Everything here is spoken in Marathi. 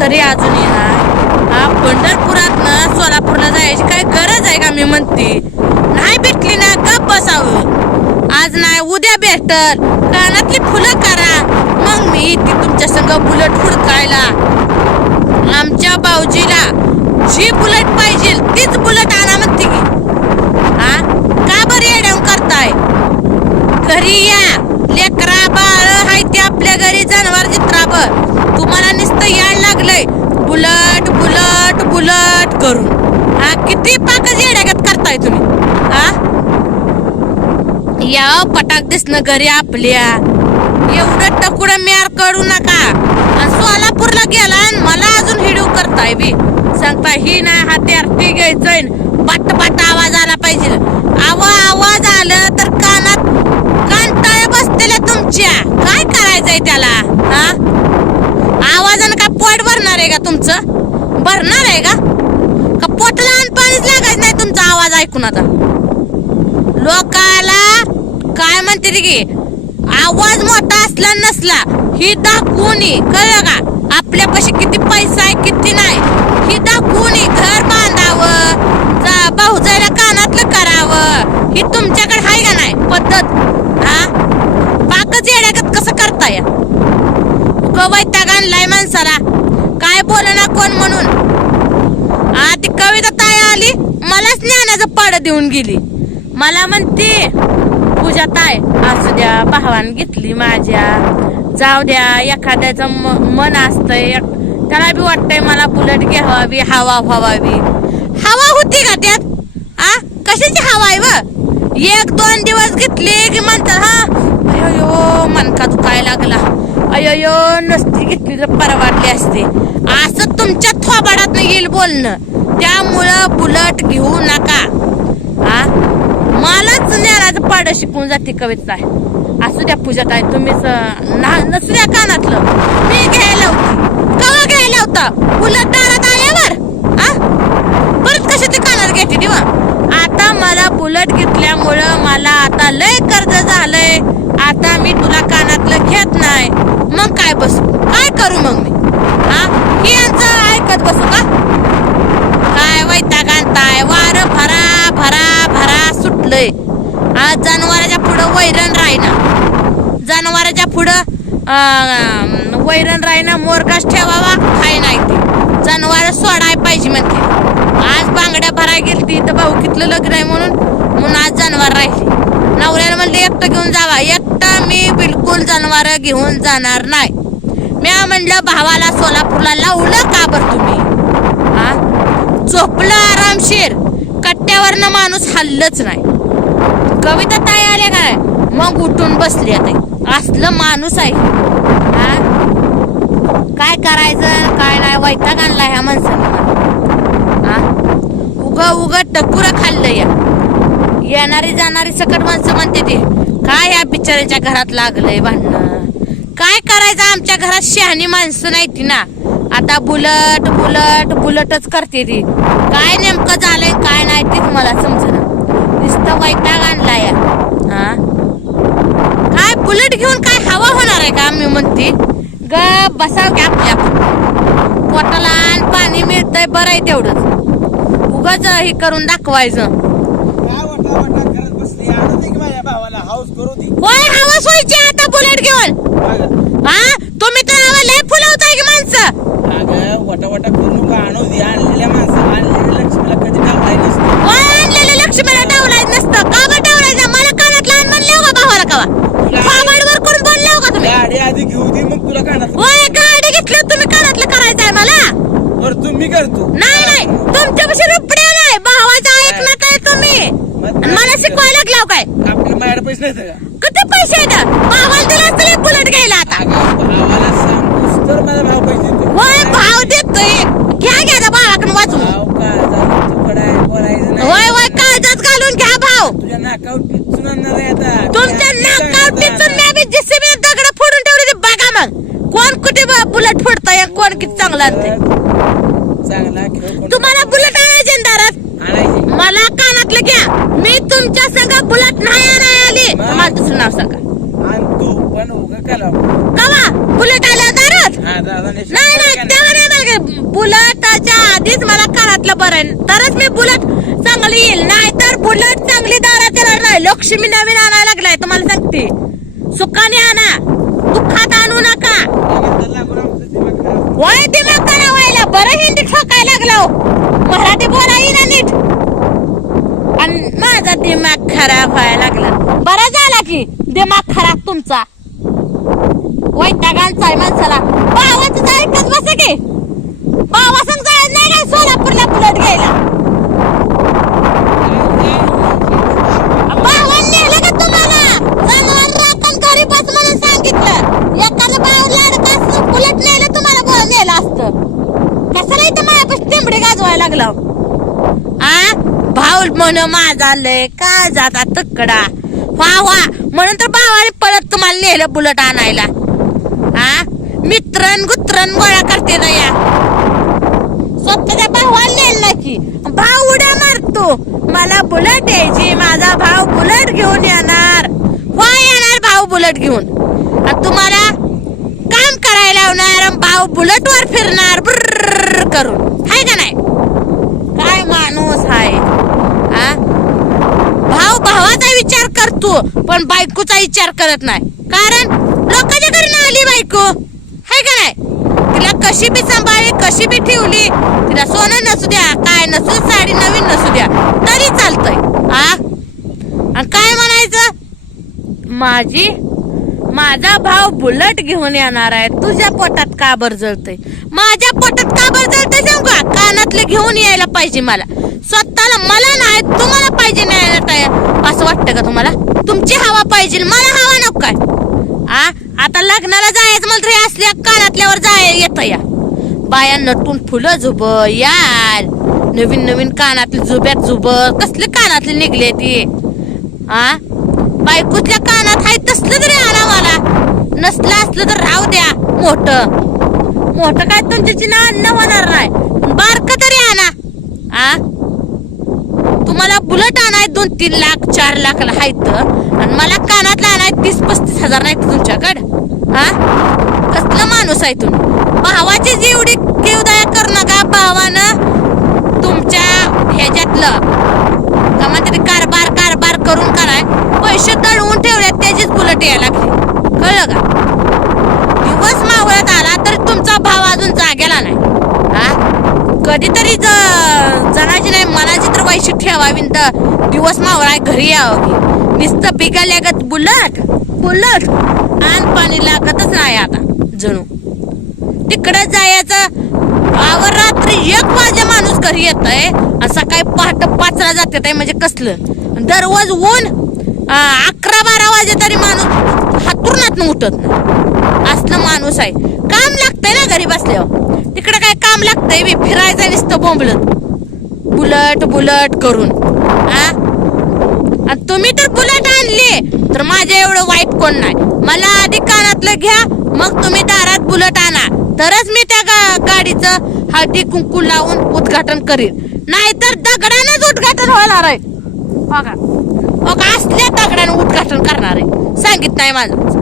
तरी अजून येणार. हा पंढरपुरात ना सोलापूरला जायची काय गरज आहे का मी म्हणते? नाही भेटली ना का बसावं. आज नाही उद्या भेटल. कानातली फुलं करा मग मी ती तुमच्या संग बुलेट फुडकायला आमच्या बाऊजीला जी बुलेट पाहिजे तीच बुलेट आणा म्हणते की. हा? का बरं येड्याम करताय? घरी या. लेकरा बाळ हाय ते आपल्या घरी जनावर जित्राब तुम्हाला लागलंय. बुलट बुलट बुलट करून. हा किती पाकच येड्यागत करताय तुम्ही? हा? या पटाक दिसणं घरी आपल्या. एवढं टकुड म्यार करू नका. आणि सोलापूरला गेला आणि मला अजून हिडू करताय बी. सांगताय ही नाही हात्यार ती घ्यायचंय पट पट आवाज आला पाहिजे. आवा आवाज आलं तर कानात कांटाळे बसतील तुमच्या. काय करायचंय त्याला? हा आवाजानं काय पोट भरणार आहे का तुमचं? भरणार आहे का? का पोटला आणि पाणीच लागायचं नाही तुमचा आवाज ऐकून आता? लोकाला काय म्हणते की आवाज मोठा असला नसला ही दाखवून कळलं का? आपल्यापाशी किती पैसा आहे किती नाही. ही दाखवून घर बांधावं भाऊजायला कानातलं करावं. ही तुमच्याकडे आहे का नाही? पद्धत. हा? पाकच येड्यागत कसं करताय? वैताग आणलाय माणसाला. कोण म्हणून? आ ती कविता ताई आली मलाच ज्ञानाचं पाड देऊन गेली. मला म्हणते पूजा ताय असू द्या भावान घेतली माझ्या. जाऊ द्या एखाद्याचं मन असतंय. त्याला बी वाटतंय मला बुलेट घ्यावावी हवा व्हावावी. हवा होती का त्यात? आ? कशाची हवा आहे व? एक दोन दिवस घेतली की म्हणतात हा? अयो मनका दुखायला लागला. अयो नसती घेतली तर परवाडली असते. असं तुमच्या थोबाडात येईल बोलणं. त्यामुळं बुलट घेऊ नका. हा मलाच ज्ञानाचं पाड शिकवून जाते कविता असू द्या पूजा काय तुम्हीच ना- नसू द्या कानातलं. मी घ्यायला होती. कवा घ्यायला होता? बुलट दारात आल्यावर? आ? परत कशाचे कानात घ्यायची दिवा आता मला बुलट घेतल्यामुळं मला आता लय कर्ज झालंय. आता मी तुला कानातलं घेत नाही. मग काय बसू? काय करू मग मी हा हे यांचं ऐकत बसू का काय वैताग आणताय वार भरा भरा भरा आज जनावराच्या पुढं वैरण राहीना जनावराच्या पुढं वैरण राहीना मोरकाश ठेवावा काय नाही ते. जनावर सोडाय पाहिजे म्हणते. आज बांगड्या भराय गेलती तर भाऊ कितलं लग्न आहे म्हणून. म्हणून आज जनावर राहिली. नवऱ्याला म्हणले एकटं घेऊन जावा. एकटं मी बिलकुल जनावर घेऊन जाणार नाही. मी म्हणलं भावाला सोलापूरला लावलं का बरं तुम्ही? हा झोपलं आरामशीर. कट्ट्यावरनं माणूस हल्लच नाही. कविता ताई आल्या काय? मग उठून बसली आता. असलं माणूस आहे. हा? काय करायचं? काय नाही वैताग आणला ह्या माणसाने. उग उग टकुर खाल्लं या. येणारी जाणारी सकट माणसं म्हणते ते काय या बिचाऱ्याच्या घरात लागलंय भांडणं? काय करायचं? आमच्या घरात शहाणी माणसं नाही ती ना. आता बुलट बुलट बुलटच करते ती. काय नेमकं झालंय काय नाही तीच मला समजलं. नुसतं वैताग आणला या हा? काय बुलेट घेऊन काय हवा होणार आहे का? मी म्हणते. ग बसाव की आपल्या. पोटाला आणि पाणी मिळतंय बरं आहे तेवढंच. उगाच हे करून दाखवायचं. होय हवा सोयची आता बुलेट घेऊन. हा? तुम्ही तर हवा लय फुलवताय की माणसं अगं वटा वटा करू नको आणू दे आणलेल्या माणसं आणलेल्या लक्ष्मीला कधी टाकलाय नसतं होय आणलेलं लक्ष मला डावलायच नसतं का बरं डावलायचं मला कानात लहान म्हणले हो का भावाला कवा फावाडवर करून बोलले हो का तुम्ही गाडी आधी घेऊ दे मग तुला कानात होय गाडी घेतली तुम्ही कानातलं करायचंय मला बरं तुम्ही करतो. नाही नाही. तुमच्यापाशी रुपडे नाही. भावाचं ऐकण्यात आहे तुम्ही. आणि मला शिकवायला लागलाव काय? आपल्या माझ्याकडे पैसे नाही का? किती पैसे आहेत? भावाला दिला असतील एक बुलेट घ्यायला आता. अगं भावाला सांगूस तर मला भाव पैसे देतो. होय भाव देतोय. घ्या घ्या त्या भावाकडून वाचून. भाव का जरा तुकडा आहे बोलायचं नाही. होय होय काळजात घालून घ्या भाव. तुझ्या नाकावर टिचून आणणार आहे आता तुमच्या नाकावर टिचून मी आम्ही जेसीबी दगड फोडून ठेवली ते बघा मग कोण कुठे बुलेट फोडताय आणि कोण किती चांगला आणते चांगला खेळ कोण- तुम्हाला बुलेट आणायचे ना दारात आणायचे मला कानातलं घ्या मी तुमच्या संग बुलेट नाही आणाय आली मग? मला दुसरं नाव सांगा आणि तू पण उगा कला कवा बुलेट आल्या दारात हा दादा नाही नाही तेव्हा नाही मला घेतलं बरं आहे. तरच मी बुलेट चांगली येईल. नाही तर बुलेट चांगली दारात येणार नाही. लक्ष्मी नवीन आणायला लागलाय तुम्हाला सांगते. सुखाने आणा. दुःखात आणू नका. वय दिमाग करा व्हायला. बरं हिंदी ठोकायला लागलो हो. मराठी बोला ना नीट. आणि माझा दिमाग खराब व्हायला लागला. बरा झाला की दिमाग खराब तुमचा. वैतागांचा आहे माणसाला. भावाचं ऐकत बस की. भावा सोलापूरला बुलेट घ्यायला. भावानं नेलं का तुम्हाला? जनावर राखण घरी बस म्हणून सांगितलं. एखादं भाऊ लाडका असतं बुलेट नेलं तुम्हाला गोळ नेलं असतं. कशाला इथं माझ्यापाशी टिंबडी गाजवायला लागलं? आ? भाऊ म्हण माझा लय का जाता तकडा वा वा. म्हणून तर भावाने परत तुम्हाला नेलं बुलेट आणायला. आ? मित्रन गुत्रन गोळा करते ना या. स्वतःच्या भावाला नेलं ना की भाव उड्या मारतो मला बुलेट यायची माझा भाव बुलेट घेऊन येणार. वा येणार भाऊ बुलेट घेऊन. तुम्हाला काम करायला लावणार भाव भाऊ बुलेट वर फिरणार. बुर्र करून. हाय का नाही? काय माणूस आहे भाव भाऊ भावाचा विचार करतो पण बायकोचा विचार करत नाही. कारण लोकांच्या घरी आली बायको. हाय का नाही? कशी बी सांभाळली कशी बी ठेवली तिला सोनं नसू द्या काय नसू साडी नवीन नसू द्या तरी चालतंय आ? आणि काय म्हणायचं? माझी माझा भाव बुलट घेऊन येणार आहे तुझ्या पोटात का बर जळतय? माझ्या पोटात का बर जळतय सांगू? का कानातले घेऊन यायला पाहिजे मला. स्वतःला मला नाही तुम्हाला पाहिजे नाही असं वाटतं का तुम्हाला? तुमची हवा पाहिजे मला हवा नको काय? आ? आता लग्नाला जायचं मला तरी असल्या कानातल्यावर जाय येत या. बाया नटून फुलं झुब यार. नवीन नवीन कानातले झुब्यात झुब. कसले कानातले निघले ती? आ? बायकोतल्या कानात आहे तसलं तरी आणा मला. नसलं असलं तर राहू द्या मोठ. मोठ काय तुमच्याची ना अन्न होणार नाही. बारक तरी आणा. आ? तुम्हाला बुलट आणाय तीन लाख चार लाखला हायत आणि मला कानातला आणाय तीस पस्तीस हजार नाही तुमच्याकडे. हा? कसलं माणूस आहे तुम्ही? भावाची एवढी घेवदायक कर नका भावानं? तुमच्या ह्याच्यातलं. का म्हणते कारभार कारभार करून कराय पैसे दळवून ठेवल्यात त्याचीच बुलट यायला लागली. कळलं का? दिवस मावळत आला तर तुमचा भाव अजून जागेला नाही. हा? कधीतरी ज- जनाची नाही मनाची पैसे ठेवावी तर दिवस मावराय घरी यावं की. नुसतं लागत बुलट बुलट. आण पाणी लागतच नाही आता जणू. तिकडे जायचं आवर रात्री एक वाजे माणूस घरी येत आहे आणि सकाळी पहाट पाचला जाते आहे म्हणजे कसलं? दररोज ऊन अकरा बारा वाजे तरी माणूस हातुरणात उठत नाही. असलं माणूस आहे. काम लागतंय ना घरी बसल्यावर. तिकडे काय काम लागतंय बी? फिरायचं नुसतं बोंबलत. बुलट बुलट करून आ तुम्ही तर बुलट आणली तर माझ्या एवढं वाईट कोण नाही. मला आधी कानातलं घ्या मग तुम्ही दारात बुलट आणा. तरच मी त्या गा- गाडीचं हळदी कुंकू लावून उद्घाटन करीन. नाहीतर दगडानंच उद्घाटन होणार आहे. बघा. असल्या दगडानं उद्घाटन करणार आहे. सांगित नाही माझं.